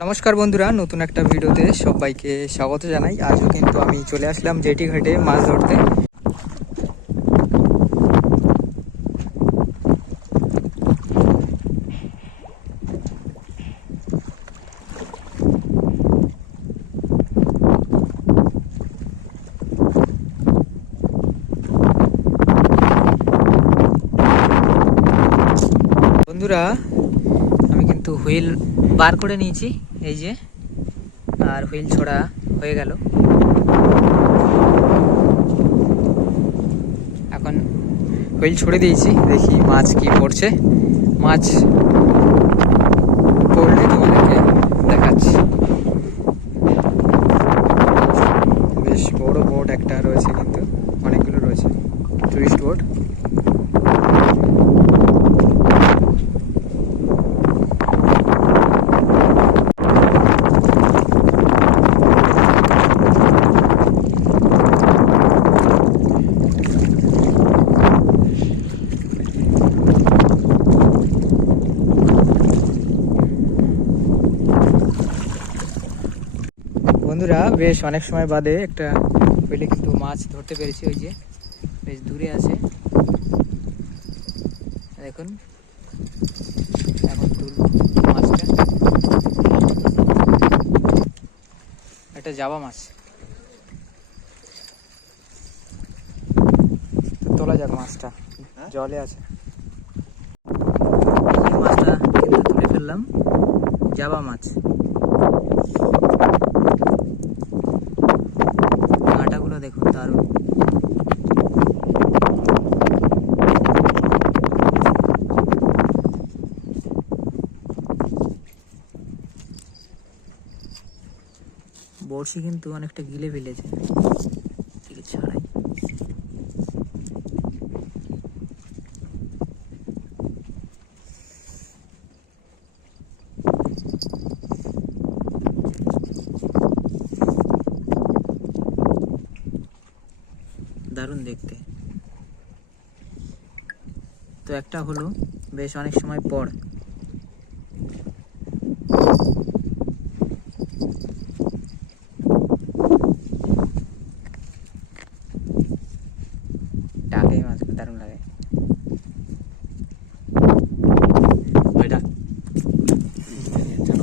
নমস্কার বন্ধুরা, নতুন একটা ভিডিওতে সবাইকে স্বাগত জানাই। আজও কিন্তু আমি চলে আসলাম জেটি ঘাটে মাছ ধরতে। বন্ধুরা, আমি কিন্তু হুইল বার করে নিয়েছি। এই যে, আর হুইল ছোড়া হয়ে গেল। এখন হুইল ছড়ে দিয়েছি, দেখি মাছ কি পড়ছে। মাছ পড়লে তোমাদেরকে দেখাচ্ছি। বেশ বড় বোট একটা রয়েছে কিন্তু, অনেকগুলো রয়েছে। টুরিস্ট বোট বন্ধুরা বেশ অনেক সময় বাদে একটা পেলে কিন্তু মাছ ধরতে পেরেছি ওই যে বেশ দূরে আছে। দেখুন এখন তুলব মাছটা। একটা জাবা মাছ। তোলা যাক মাছটা জলে আছে। মাছটা কিন্তু তুলে ফেললাম জাবা মাছ কাঁটাগুলো দেখুন দারুণ বড়শি কিন্তু অনেকটা গিলে ফেলেছে। ছাড়াই। দারুণ দেখতে। তো একটা হলো, বেশ অনেক সময় পর টাকাই মাছ দারুণ লাগে ওইটা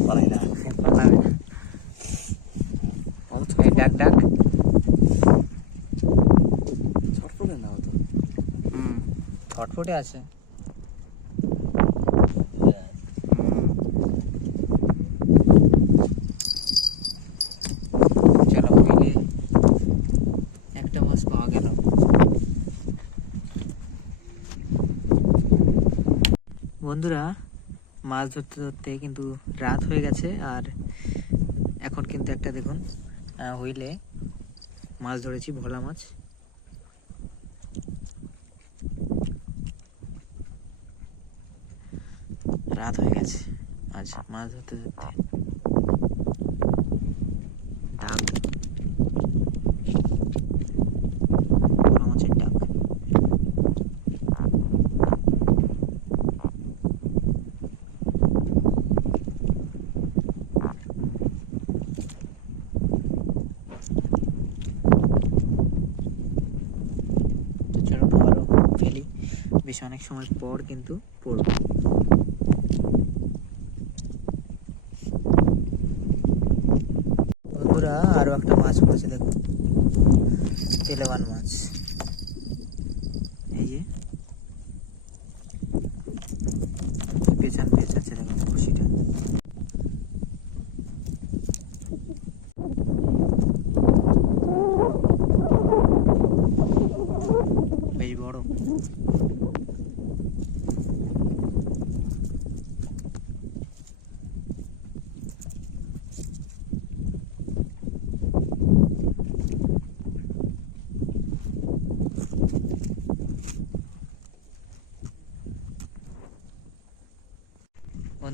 পালাবে না এই ডাক ডাক ছটফটে না হতো হুম। ছটফটে আছে। একটা মাছ পাওয়া গেল। বন্ধুরা মাছ ধরতে ধরতে কিন্তু রাত হয়ে গেছে আর এখন কিন্তু একটা দেখুন হুইলে মাছ ধরেছি ভোলা মাছ। রাত হয়ে গেছে। আজ মাছ ধরতে ধরতে ডাক ভোলা মাছের ডাক তো চলো আবারও ফেলি বেশ অনেক সময় পর কিন্তু পড়ব। বন্ধুরা, আরও একটা মাছ পড়েছে দেখুন তেলেবান মাছ। এই যে।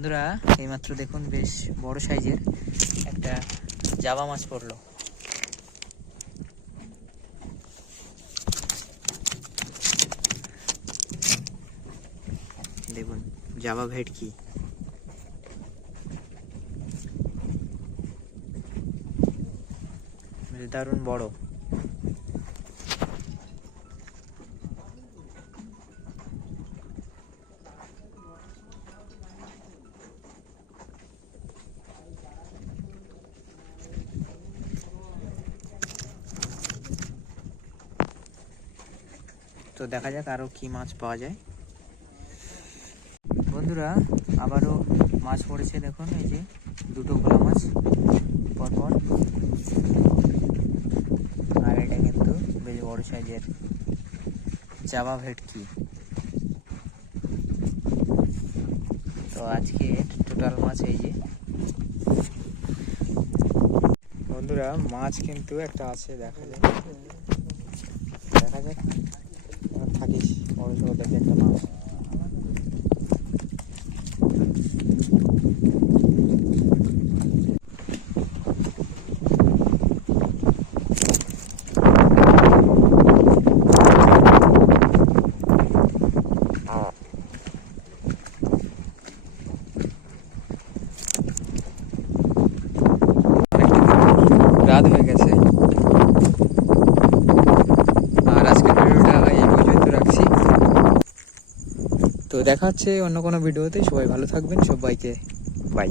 বন্ধুরা, এইমাত্র দেখুন বেশ বড় সাইজের একটা জাবা মাছ পড়ল। দেখুন, জাবা ভেট কি দারুণ বড়। তো দেখা যাক আরও কি মাছ পাওয়া যায়। বন্ধুরা, আবারও মাছ পড়েছে দেখুন, এই যে দুটো ভোলা মাছ, পরপর। আর এটা কিন্তু বেশ বড় সাইজের জাবা ভেটকি। তো আজকে টোটাল মাছ এই যে। বন্ধুরা, মাছ কিন্তু একটা আছে, দেখা যায় দেখা যাক এবার থাকিস বড় সড়ো দেখে একটা মাছ রাত হয়ে গেছে। আর আজকের ভিডিওটা এই পর্যন্ত রাখছি। তো দেখা হচ্ছে অন্য কোনো ভিডিওতে। সবাই ভালো থাকবেন। সবাইকে বাই